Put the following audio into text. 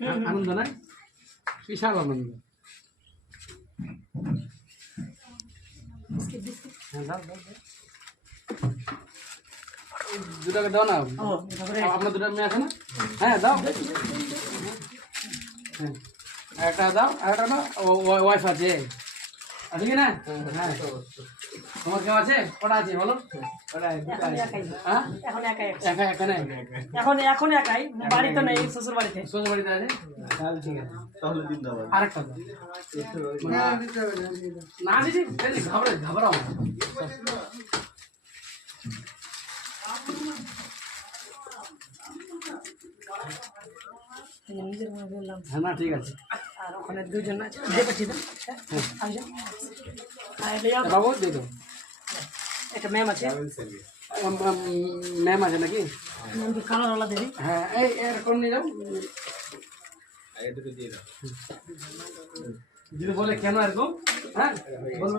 আনন্দ নাই বিশাল আনন্দ দুটাকে দাও না আপনার দুটো মেয়ে আছে না হ্যাঁ দাও হ্যাঁ একটা দাও একটা দাও ওয়াইফ আছে আছে কি না হ্যাঁ তোমার কেউ আছে কটা আছে বলো এখন একাই বাড়িতে নেই শ্বশুর বাড়িতে আছে ঠিক আছে আরেকটা না দিদি ঘাবড়াও নিজের মনে বললাম হ্যাঁ না ঠিক আছে আর ওখানে দুজন আছে বাবু দিয়ে দাও একটা ম্যাম আছে ম্যাম আছে নাকি কালারওয়ালা দিদি হ্যাঁ এই এরকম নিয়ে যাও যদি বলে কেন এরকম হ্যাঁ